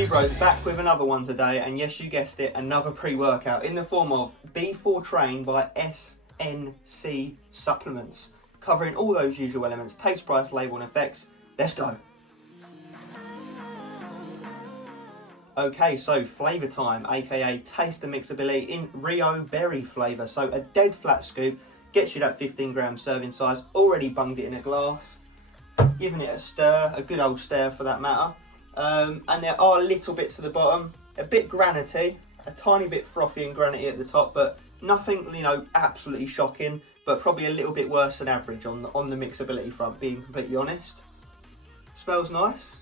Review Bros back with another one today, and yes, you guessed it, another pre-workout in the form of B4 Train by SNC Supplements, covering all those usual elements: taste, price, label and effects. Let's go. Okay, so flavour time, aka taste and mixability in Rio berry flavour. So a dead flat scoop gets you that 15 gram serving size, already bunged it in a glass, giving it a stir, a good old stir for that matter. And there are little bits at the bottom, a bit granity, a tiny bit frothy and granity at the top, but nothing, you know, absolutely shocking, but probably a little bit worse than average on the mixability front, being completely honest. Smells nice.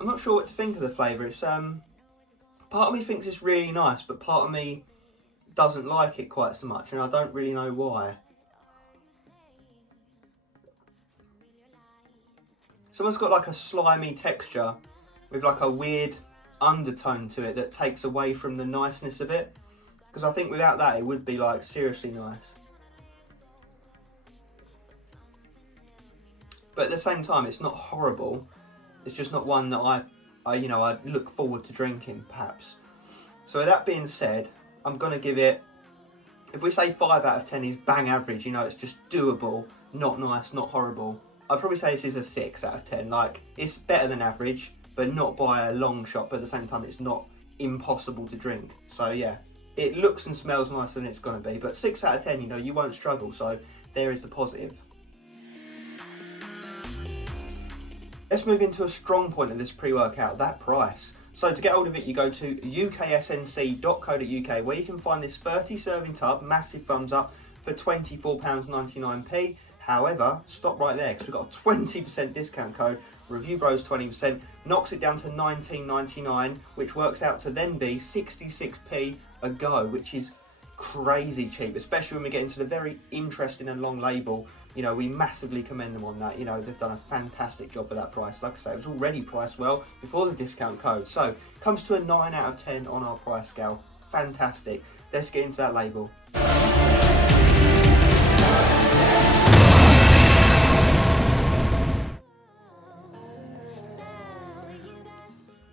I'm not sure what to think of the flavour. It's part of me thinks it's really nice, but part of me doesn't like it quite so much, and I don't really know why. It's almost got like a slimy texture with like a weird undertone to it that takes away from the niceness of it, because I think without that it would be like seriously nice. But at the same time, it's not horrible. It's just not one that I look forward to drinking, perhaps. So with that being said, I'm gonna give it, if we say 5 out of 10 is bang average, you know, it's just doable, not nice, not horrible, I'd probably say this is a 6 out of 10. Like, it's better than average, but not by a long shot, but at the same time it's not impossible to drink. So yeah, it looks and smells nicer than it's gonna be, but 6 out of 10, you know, you won't struggle, so there is the positive. Let's move into a strong point of this pre-workout, that price. So to get hold of it, you go to uksnc.co.uk, where you can find this 30 serving tub, massive thumbs up, for £24.99p. However, stop right there, because we've got a 20% discount code, Review Bros 20%, knocks it down to £19.99, which works out to then be 66p a go, which is crazy cheap, especially when we get into the very interesting and long label. You know, we massively commend them on that. You know, they've done a fantastic job at that price. Like I say, it was already priced well before the discount code. So, comes to a 9 out of 10 on our price scale. Fantastic. Let's get into that label.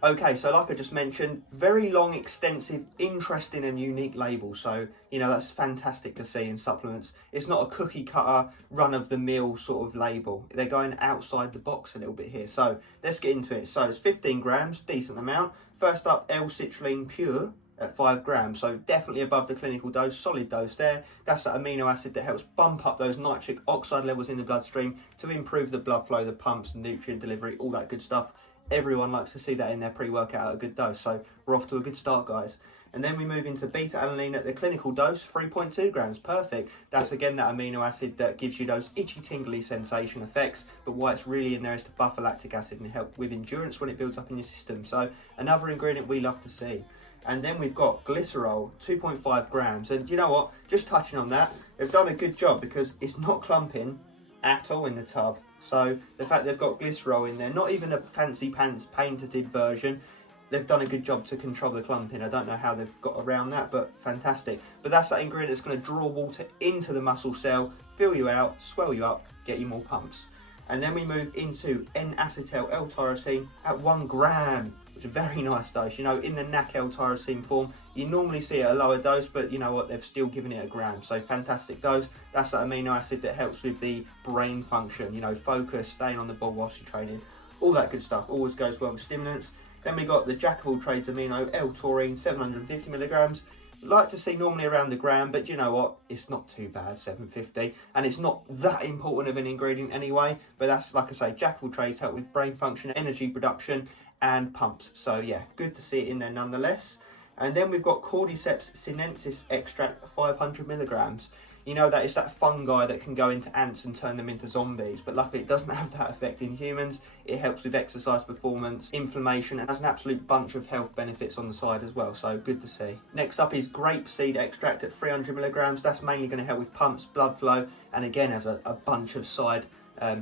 Okay, so like I just mentioned, very long, extensive, interesting and unique label. So, you know, that's fantastic to see in supplements. It's not a cookie cutter, run-of-the-mill sort of label. They're going outside the box a little bit here. So let's get into it. So it's 15 grams, decent amount. First up, L-citrulline pure at 5 grams. So definitely above the clinical dose, solid dose there. That's that amino acid that helps bump up those nitric oxide levels in the bloodstream to improve the blood flow, the pumps, nutrient delivery, all that good stuff. Everyone likes to see that in their pre-workout at a good dose, so we're off to a good start, guys. And then we move into beta-alanine at the clinical dose, 3.2 grams, perfect. That's again that amino acid that gives you those itchy, tingly sensation effects, but why it's really in there is to buffer lactic acid and help with endurance when it builds up in your system. So another ingredient we love to see. And then we've got glycerol, 2.5 grams. And you know what, just touching on that, they've done a good job because it's not clumping at all in the tub. So the fact they've got glycerol in there, not even a fancy pants painted version, they've done a good job to control the clumping. I don't know how they've got around that, but fantastic. But that's that ingredient that's going to draw water into the muscle cell, fill you out, swell you up, get you more pumps. And then we move into N-acetyl L-tyrosine at 1 gram, which is a very nice dose. You know, in the NAC L-tyrosine form, you normally see it at a lower dose, but you know what, they've still given it a gram. So fantastic dose. That's that amino acid that helps with the brain function, you know, focus, staying on the ball whilst you're training, all that good stuff. Always goes well with stimulants. Then we got the jack of all trades amino, L-taurine, 750 milligrams. Like to see normally around the gram, but you know what, it's not too bad, 750, and it's not that important of an ingredient anyway. But that's, like I say, jack of all trades, help with brain function, energy production and pumps. So yeah, good to see it in there nonetheless. And then we've got Cordyceps sinensis extract, 500 milligrams. You know, that is that fungi that can go into ants and turn them into zombies, but luckily it doesn't have that effect in humans. It helps with exercise performance, inflammation, and has an absolute bunch of health benefits on the side as well, so good to see. Next up is grape seed extract at 300 milligrams. That's mainly going to help with pumps, blood flow, and again has a bunch of side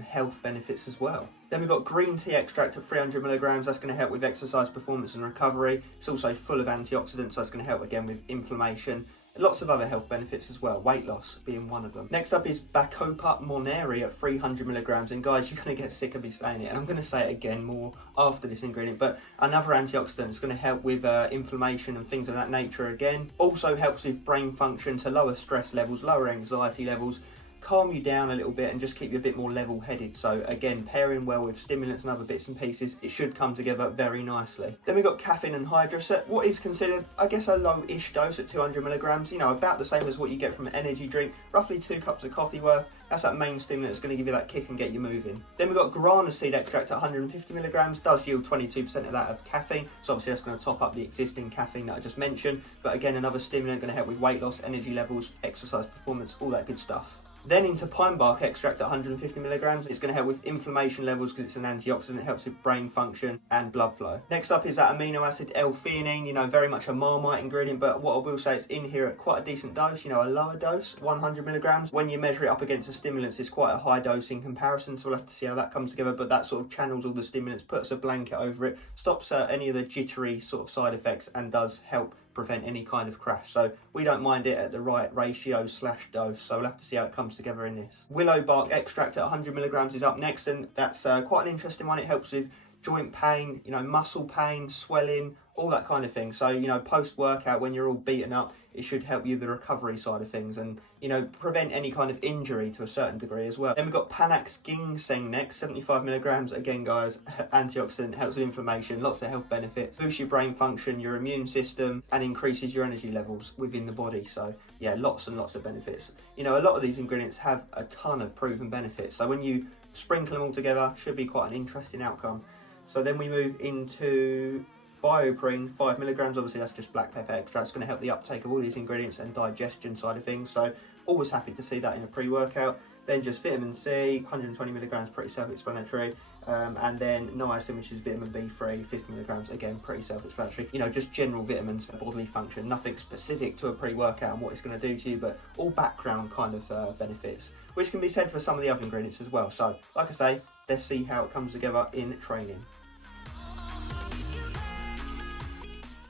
health benefits as well. Then we've got green tea extract at 300 milligrams. That's going to help with exercise performance and recovery. It's also full of antioxidants, so that's going to help again with inflammation Lots of other health benefits as well, weight loss being one of them. Next up is Bacopa moneri at 300 milligrams. And guys, you're going to get sick of me saying it, and I'm going to say it again more after this ingredient, but another antioxidant. It's going to help with inflammation and things of that nature again. Also helps with brain function, to lower stress levels, lower anxiety levels, calm you down a little bit and just keep you a bit more level-headed. So again, pairing well with stimulants and other bits and pieces, it should come together very nicely. Then we've got caffeine anhydrous at what is considered, I guess, a low-ish dose at 200 milligrams, you know, about the same as what you get from an energy drink, roughly 2 cups of coffee worth. That's that main stimulant that's going to give you that kick and get you moving. Then we've got guarana seed extract at 150 milligrams, does yield 22% of that of caffeine, so obviously that's going to top up the existing caffeine that I just mentioned, but again, another stimulant, going to help with weight loss, energy levels, exercise performance, all that good stuff. Then into pine bark extract at 150 milligrams. It's going to help with inflammation levels because it's an antioxidant. It helps with brain function and blood flow. Next up is that amino acid L-theanine, you know, very much a Marmite ingredient, but what I will say, it's in here at quite a decent dose, you know, a lower dose, 100 milligrams. When you measure it up against the stimulants, it's quite a high dose in comparison, so we'll have to see how that comes together, but that sort of channels all the stimulants, puts a blanket over it, stops any of the jittery sort of side effects, and does help prevent any kind of crash. So we don't mind it at the right ratio / dose, so we'll have to see how it comes together in this. Willow bark extract at 100 milligrams is up next, and that's quite an interesting one. It helps with joint pain, you know, muscle pain, swelling, all that kind of thing. So, you know, post-workout when you're all beaten up, it should help you the recovery side of things and, you know, prevent any kind of injury to a certain degree as well. Then we've got Panax ginseng next, 75 milligrams. Again, guys, antioxidant, helps with inflammation, lots of health benefits, boosts your brain function, your immune system, and increases your energy levels within the body. So yeah, lots and lots of benefits. You know, a lot of these ingredients have a ton of proven benefits. So when you sprinkle them all together, should be quite an interesting outcome. So then we move into BioPrene, 5 milligrams. Obviously that's just black pepper extract. It's going to help the uptake of all these ingredients and digestion side of things, so always happy to see that in a pre-workout. Then just vitamin C, 120 milligrams, pretty self-explanatory, and then niacin, which is vitamin B3, 50 milligrams, again pretty self-explanatory. You know, just general vitamins for bodily function, nothing specific to a pre-workout and what it's going to do to you, but all background kind of benefits, which can be said for some of the other ingredients as well. So like I say, let's see how it comes together in training.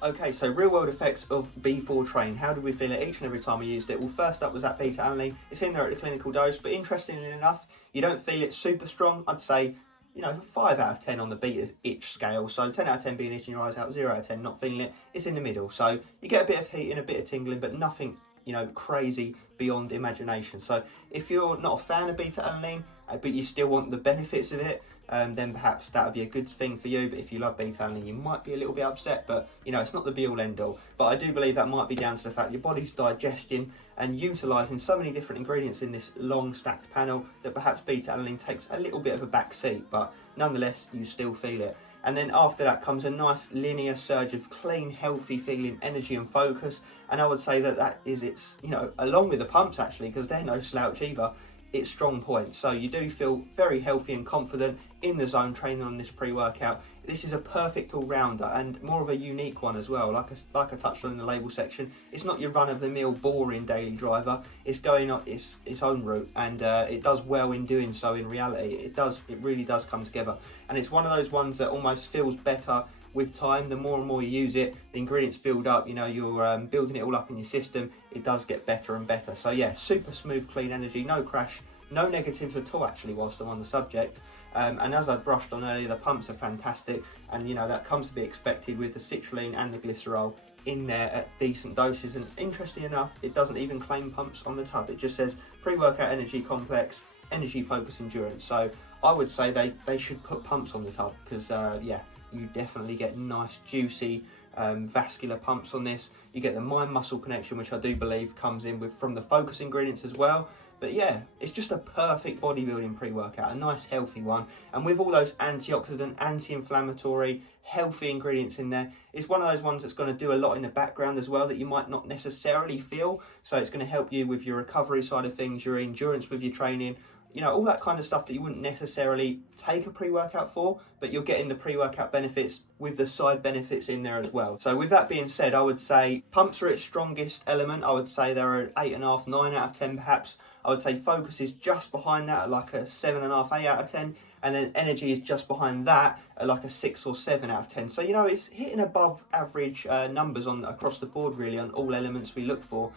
Okay, so real world effects of B4 Train. How did we feel it each and every time we used it? Well, first up was that beta alanine. It's in there at the clinical dose, but interestingly enough, you don't feel it super strong. I'd say, you know, 5 out of 10 on the beta itch scale. So 10 out of 10 being itching your eyes out, 0 out of 10 not feeling it. It's in the middle. So you get a bit of heat and a bit of tingling, but nothing, you know, crazy beyond imagination. So if you're not a fan of beta alanine, but you still want the benefits of it, then perhaps that would be a good thing for you. But if you love beta alanine, you might be a little bit upset, but you know, it's not the be all end all. But I do believe that might be down to the fact your body's digesting and utilising so many different ingredients in this long stacked panel that perhaps beta alanine takes a little bit of a back seat, but nonetheless you still feel it. And then after that comes a nice linear surge of clean, healthy feeling, energy and focus. And I would say that that is its, you know, along with the pumps actually, because they're no slouch either, its strong point. So you do feel very healthy and confident in the zone training on this pre-workout. This is a perfect all-rounder and more of a unique one as well. Like I touched on in the label section, it's not your run-of-the-mill boring daily driver. It's going on its own route, and it does well in doing so. In reality, it really does come together, and it's one of those ones that almost feels better with time. The more and more you use it, the ingredients build up, you know, you're building it all up in your system, it does get better and better. So yeah, super smooth, clean energy, no crash, no negatives at all actually whilst I'm on the subject. And as I brushed on earlier, the pumps are fantastic, and you know, that comes to be expected with the citrulline and the glycerol in there at decent doses. And interesting enough, it doesn't even claim pumps on the tub. It just says pre-workout energy complex, energy focus endurance. So I would say they should put pumps on the tub, because yeah, you definitely get nice juicy vascular pumps on this. You get the mind muscle connection, which I do believe comes in with from the focus ingredients as well. But yeah, it's just a perfect bodybuilding pre-workout, a nice healthy one, and with all those antioxidant, anti-inflammatory, healthy ingredients in there, it's one of those ones that's going to do a lot in the background as well that you might not necessarily feel. So it's going to help you with your recovery side of things, your endurance with your training, you know, all that kind of stuff that you wouldn't necessarily take a pre-workout for, but you're getting the pre-workout benefits with the side benefits in there as well. So with that being said, I would say pumps are its strongest element. I would say they're an 8.5, 9 out of 10 perhaps. I would say focus is just behind that at like a 7.5, 8 out of 10. And then energy is just behind that at like a 6 or 7 out of 10. So, you know, it's hitting above average numbers on across the board really on all elements we look for.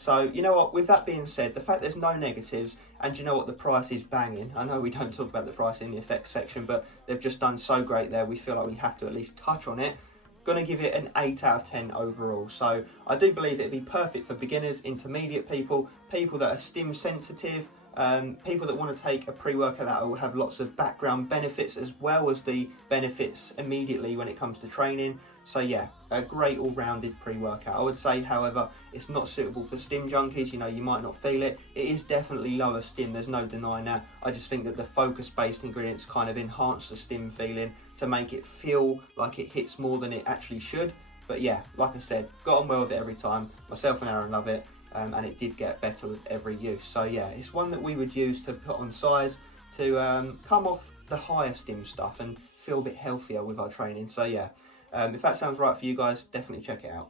So you know what, with that being said, the fact there's no negatives, and you know what, the price is banging. I know we don't talk about the price in the effects section, but they've just done so great there, we feel like we have to at least touch on it. Gonna give it an 8 out of 10 overall. So I do believe it'd be perfect for beginners, intermediate people, people that are stim sensitive, people that want to take a pre-workout that will have lots of background benefits as well as the benefits immediately when it comes to training. So yeah, a great all-rounded pre-workout. I would say, however, it's not suitable for stim junkies. You know, you might not feel it. It is definitely lower stim, there's no denying that. I just think that the focus-based ingredients kind of enhance the stim feeling to make it feel like it hits more than it actually should. But yeah, like I said, got on well with it every time. Myself and Aaron love it. And it did get better with every use. So yeah, it's one that we would use to put on size to come off the higher stim stuff and feel a bit healthier with our training. So yeah, if that sounds right for you guys, definitely check it out.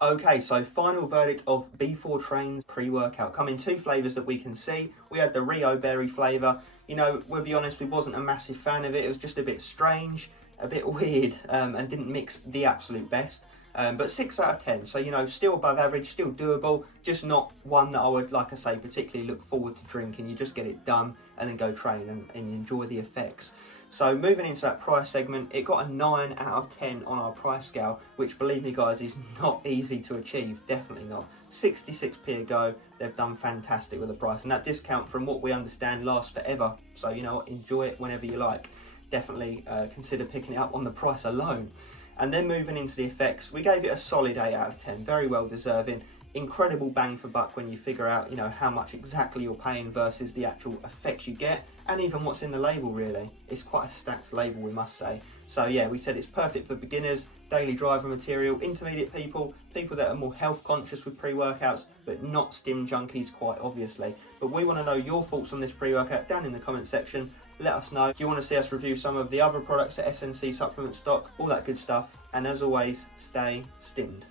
Okay, so final verdict of B4 Train's pre-workout. Come in 2 flavours that we can see. We had the Rio Berry flavour. You know, we'll be honest, we wasn't a massive fan of it. It was just a bit strange, a bit weird, and didn't mix the absolute best. But 6 out of 10, so you know, still above average, still doable, just not one that I would, like I say, particularly look forward to drinking. You just get it done and then go train and enjoy the effects. So moving into that price segment, it got a 9 out of 10 on our price scale, which, believe me guys, is not easy to achieve, definitely not. 66p a go, they've done fantastic with the price, and that discount, from what we understand, lasts forever. So you know what, enjoy it whenever you like. Definitely consider picking it up on the price alone. And then moving into the effects, we gave it a solid 8 out of 10, very well deserving. Incredible bang for buck when you figure out, you know, how much exactly you're paying versus the actual effects you get, and even what's in the label really. It's quite a stacked label, we must say. So yeah, we said it's perfect for beginners, daily driver material, intermediate people, people that are more health conscious with pre-workouts, but not stim junkies quite obviously. But we want to know your thoughts on this pre-workout down in the comment section. Let us know. Do you want to see us review some of the other products at SNC Supplement Stock? All that good stuff. And as always, stay stimmed.